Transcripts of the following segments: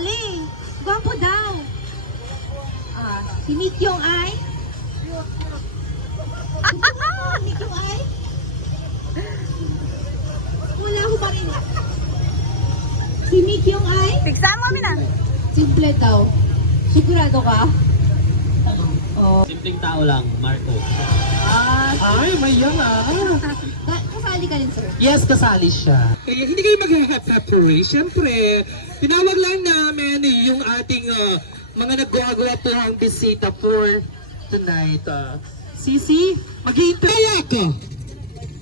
sumali. Gwapo daw. Si Mikyong ay? Mikyong ay? Wala ko pa rin. Si Mikyong ay? Tigsan mo, Mina. Simple daw. Sigurado ka? Simpleng tao lang, Marco. Ay, may Kasali ka rin, sir. Yes, kasali siya. Kaya hindi kayo mag-happy. Siyempre, tinawag lang namin yung ating mga naggawa po ang bisita for tonight. Sisi, maghihintay ka.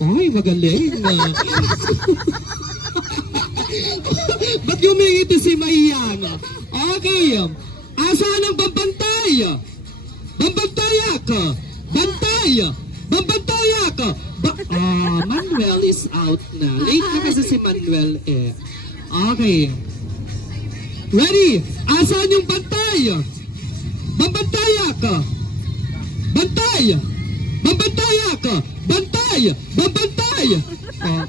Ay, magaling. Ba't gumingiti si Maiyang? Okay. Asan ang bambantay? Bambantaya ka! Bantay! Bambantaya ka! Manuel is out na. Late na kasi si Manuel eh. Okay. Ready? Asan yung bantay? Bambantaya ka! Bantay! Bambantaya ka! Bantay! Bambantay!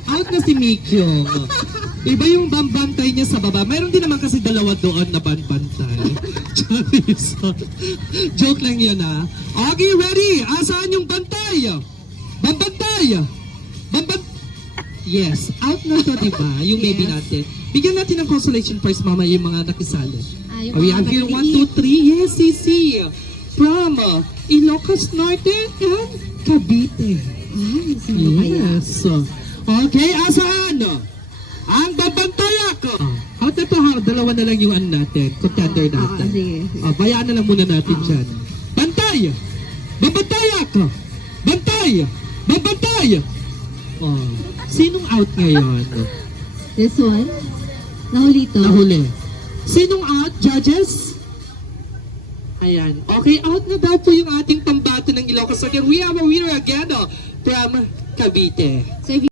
Out na si Mikyo. Iba yung bambantay niya sa baba. Mayroon din naman kasi dalawa doon na bambantay. Joke lang yun ha. Okay, ready? Asaan yung bantay? Bambantay! Yes, out na to, diba? Yung baby natin. Bigyan natin ng consolation prize mama yung mga nakisali. We have here 1, 2, 3. Yes, Sisi. From Ilocos Norte and Cavite. Yes. Okay, asaan? Ang babantaya ko. Out na to ha, dalawa na lang yung ano natin, contender natin. Bayaan na lang muna natin dyan. Bantay! Babantaya ko! Bantay! Babantay! Sinong out ngayon? This one? Nahuli to? Nahuli. Sinong out, judges? Ayan. Okay, out na daw po yung ating pambato ng Ilocos. Again, we have a winner again from Cavite. So if